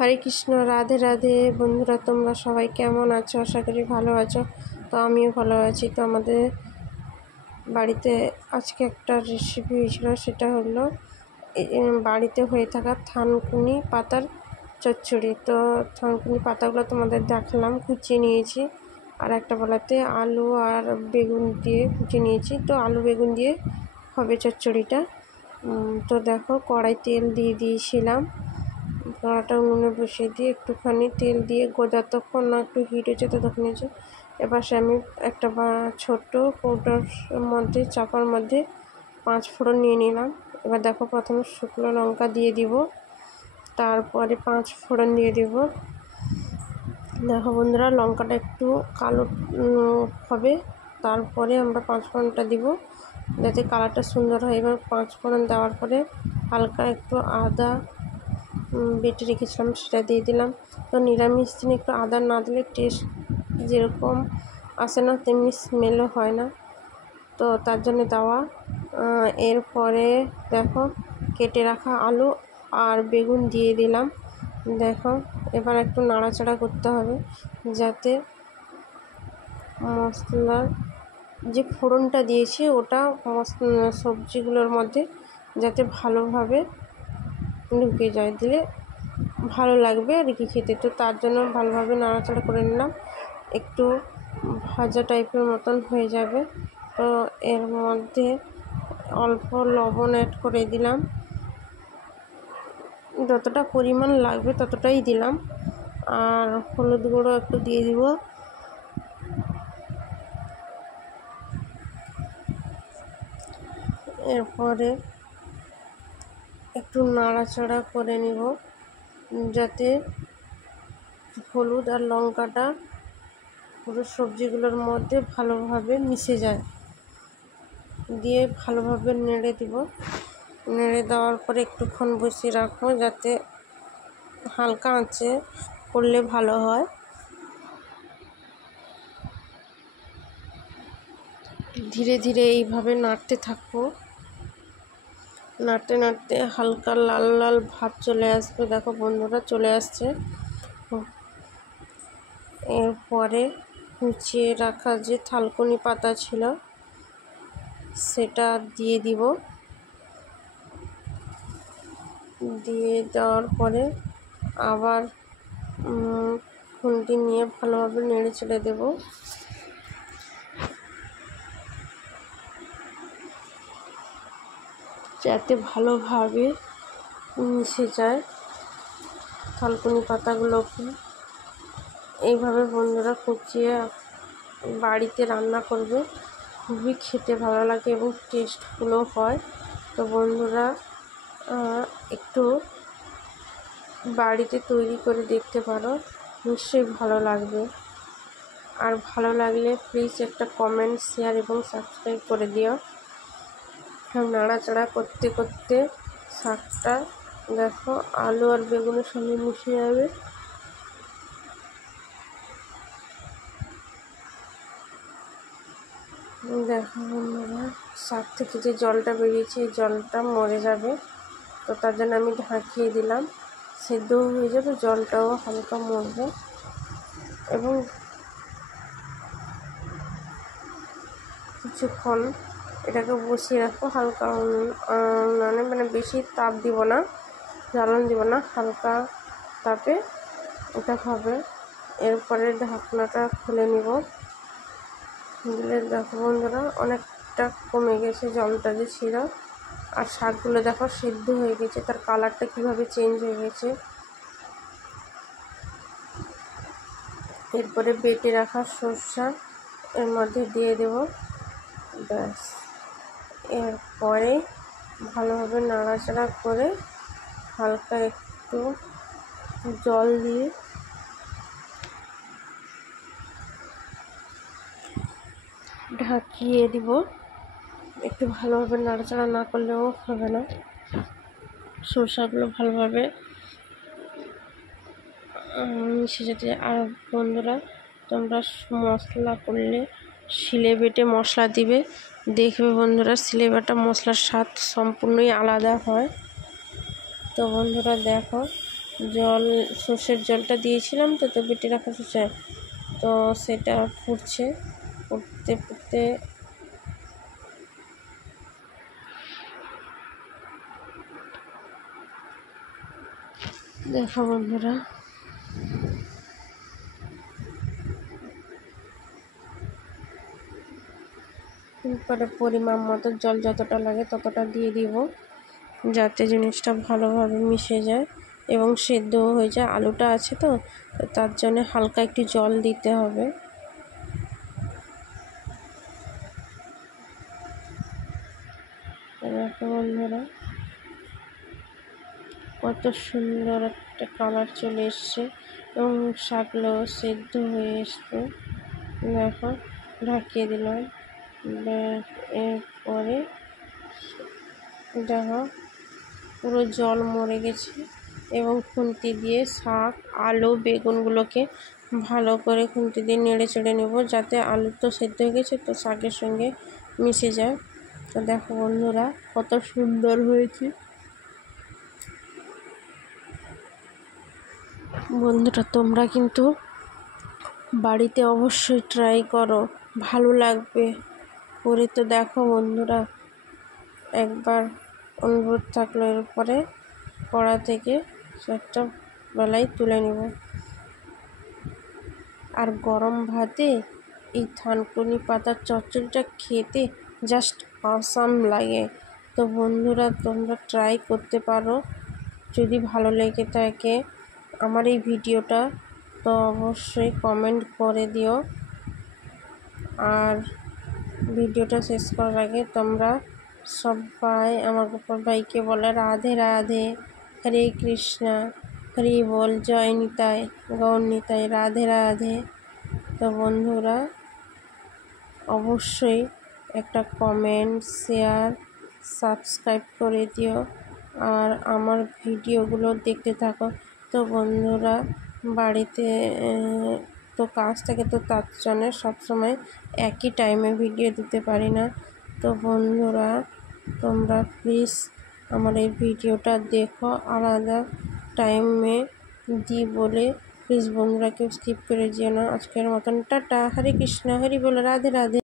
হরে কৃষ্ণ, রাধে রাধে। বন্ধুরা, তোমরা সবাই কেমন আছো? আশা করি ভালো আছো। তো আমিও ভালো আছি। তো আমাদের বাড়িতে আজকে একটা রেসিপি হয়েছিল, সেটা হলো বাড়িতে হয়ে থাকা থানকুনি পাতার চচ্চড়ি। তো থানকুনি পাতাগুলো তোমাদের দেখালাম, কুচিয়ে নিয়েছি। আর একটা বলাতে আলু আর বেগুন দিয়ে কুচিয়ে নিয়েছি। তো আলু বেগুন দিয়ে হবে চচ্চড়িটা। তো দেখো, কড়াই তেল দিয়ে দিয়েছিলাম। কড়াটা উনুনে বসিয়ে দিয়ে একটুখানি তেল দিয়ে যতক্ষণ না একটু হিট হয়েছে ততক্ষণ হয়েছে। এবার আমি একটা ছোট্ট কৌটোর মধ্যে চাপার মধ্যে 5 ফোড়ন নিয়ে নিলাম। এবার দেখো, প্রথমে শুকনো লঙ্কা দিয়ে দিব, তারপরে 5 ফোড়ন দিয়ে দিব। দেখো বন্ধুরা, লঙ্কাটা একটু কালো হবে, তারপরে আমরা 5 ফোড়নটা দিব যাতে কালারটা সুন্দর হয়। এবার 5 ফোড়ন দেওয়ার পরে হালকা একটু আদা বেটে রেখেছিলাম সেটা দিয়ে দিলাম। তো নিরামিষ দিনে একটু আদা না দিলে টেস্ট যেরকম আসে না, তেমনি স্মেলও হয় না, তো তার জন্য দেওয়া। এরপরে দেখো, কেটে রাখা আলু আর বেগুন দিয়ে দিলাম। দেখো, এবার একটু নাড়াচাড়া করতে হবে যাতে মশলার যে ফোড়নটা দিয়েছি ওটা সবজিগুলোর মধ্যে যাতে ভালোভাবে ঢুকে যায়, দিলে ভালো লাগবে আর কি খেতে। তো তার জন্য ভালোভাবে নাড়াচাড়া করে নিলাম, একটু ভাজা টাইপের মতন হয়ে যাবে। তো এর মধ্যে অল্প লবণ অ্যাড করে দিলাম, যতটা পরিমাণ লাগবে ততটাই দিলাম। আর হলুদ গুঁড়ো একটু দিয়ে দিব। এরপরে একটু নাড়াচাড়া করে নিব যাতে হলুদ আর লঙ্কাটা পুরো সবজিগুলোর মধ্যে ভালোভাবে মিশে যায়। দিয়ে ভালোভাবে নেড়ে দিব। নেড়ে দেওয়ার পরে একটুক্ষণ বসিয়ে রাখো যাতে হালকা আঁচে করলে ভালো হয়। ধীরে ধীরে এইভাবে নাড়তে থাকবো। নাড়তে নাড়তে হালকা লাল লাল ভাব চলে আসবে। দেখো বন্ধুরা, চলে আসছে। এরপরে কুচিয়ে রাখা যে থানকুনি পাতা ছিল সেটা দিয়ে দিব। দিয়ে দেওয়ার পরে আবার খুন্তি নিয়ে ভালোভাবে নেড়ে চেড়ে দেব। যাতে ভালোভাবে মিশে যায় থানকুনি পাতাগুলোকে। এইভাবে বন্ধুরা কুচিয়ে বাড়িতে রান্না করবে, খুবই খেতে ভালো লাগে এবং টেস্টফুলও হয়। তো বন্ধুরা, একটু বাড়িতে তৈরি করে দেখতে পারো, নিশ্চয়ই ভালো লাগবে। আর ভালো লাগলে প্লিজ একটা কমেন্ট, শেয়ার এবং সাবস্ক্রাইব করে দিও। নাড়াচাড়া করতে করতে শাকটা দেখো আলু আর বেগুনের সঙ্গে মিশে যাবে। দেখো বন্ধুরা, শাক থেকে যে জলটা বেরিয়েছে এই জলটা মরে যাবে। তো তার জন্য আমি ঢাকিয়ে দিলাম, সেদ্ধ হয়ে যাবে, জলটাও হালকা মরবে। এবং কিছুক্ষণ এটাকে বসিয়ে রাখবো হালকা মানে বেশি তাপ দিব না, জ্বালান দিব না, হালকা তাপে এটা হবে। এরপরে ঢাকনাটা খুলে নিব। দিলে দেখো বন্ধুরা, অনেকটা কমে গেছে জলটা যে ছিল। আর শাকগুলো দেখো সিদ্ধ হয়ে গেছে, তার কালারটা কিভাবে চেঞ্জ হয়ে গেছে। এরপরে বেটে রাখা সরষা এর মধ্যে দিয়ে দেব। ব্যাস, এরপরে ভালোভাবে নাড়াচাড়া করে হালকা একটু জল দিয়ে ঢাকিয়ে দিব। একটু ভালোভাবে নাড়াচাড়া না করলেও হবে না, সরষাগুলো ভালোভাবে মিশে যেতে। আর বন্ধুরা, তোমরা মশলা করলে শিলে বেটে মশলা দিবে, দেখবে বন্ধুরা শিলে বাটা মশলার স্বাদ সম্পূর্ণই আলাদা হয়। তো বন্ধুরা দেখো, জল সর্ষের জলটা দিয়েছিলাম তো বেটে রাখা সর্ষে, তো সেটা ফুটছে, ফুটতে ফুটতে দেখো বন্ধুরা এরপরে পরিমাণ মতো জল যতটা লাগে ততটা দিয়ে দিব, যাতে জিনিসটা ভালোভাবে মিশে যায় এবং সেদ্ধ হয়ে যায়। আলুটা আছে তো তার জন্য হালকা একটু জল দিতে হবে। দেখো বন্ধুরা কত সুন্দর একটা কালার চলে এসছে এবং শাকগুলো সেদ্ধ হয়ে এসছে। দেখো ঢাকিয়ে দিলাম, এরপরে দেখো পুরো জল মরে গেছে এবং খুন্তি দিয়ে শাক আলু বেগুনগুলোকে ভালো করে খুন্তি দিয়ে নেড়ে চেড়ে নেব, যাতে আলু তো সেদ্ধ হয়ে গেছে তো শাকের সঙ্গে মিশে যায়। তো দেখো বন্ধুরা কত সুন্দর হয়েছে। বন্ধুরা তোমরা কিন্তু বাড়িতে অবশ্যই ট্রাই করো, ভালো লাগবে করে। তো দেখো বন্ধুরা একবার অনুরোধ থাকলো, এরপরে কড়া থেকে একটা বেলায় তুলে নেব। আর গরম ভাতে এই থানকুনি পাতার চচ্চড়িটা খেতে জাস্ট অসাম লাগে। তো বন্ধুরা তোমরা ট্রাই করতে পারো, যদি ভালো লেগে থাকে আমার এই ভিডিওটা তো অবশ্যই কমেন্ট করে দিও। আর ভিডিওটা শেষ করার আগে তোমরা সবাই আমার গোপাল ভাইকে বলে রাধে রাধে, হরে কৃষ্ণা, হরি বল, জয় নিতাই, গৌর নিতাই, রাধে রাধে। তো বন্ধুরা অবশ্যই একটা কমেন্ট, শেয়ার, সাবস্ক্রাইব করে দিও আর আমার ভিডিওগুলো দেখতে থাকো। তো বন্ধুরা বাড়িতে তো কাজ থাকে, তো তার জন্য সবসময় একই টাইমে ভিডিও দিতে পারি না। তো বন্ধুরা তোমরা প্লিজ আমার এই ভিডিওটা দেখো, আলাদা টাইমে দিই বলে প্লিজ বন্ধুরা কেউ স্কিপ করে যেও না। আজকের মতন টাটা, হরে কৃষ্ণ, হরি বল, রাধে রাধে।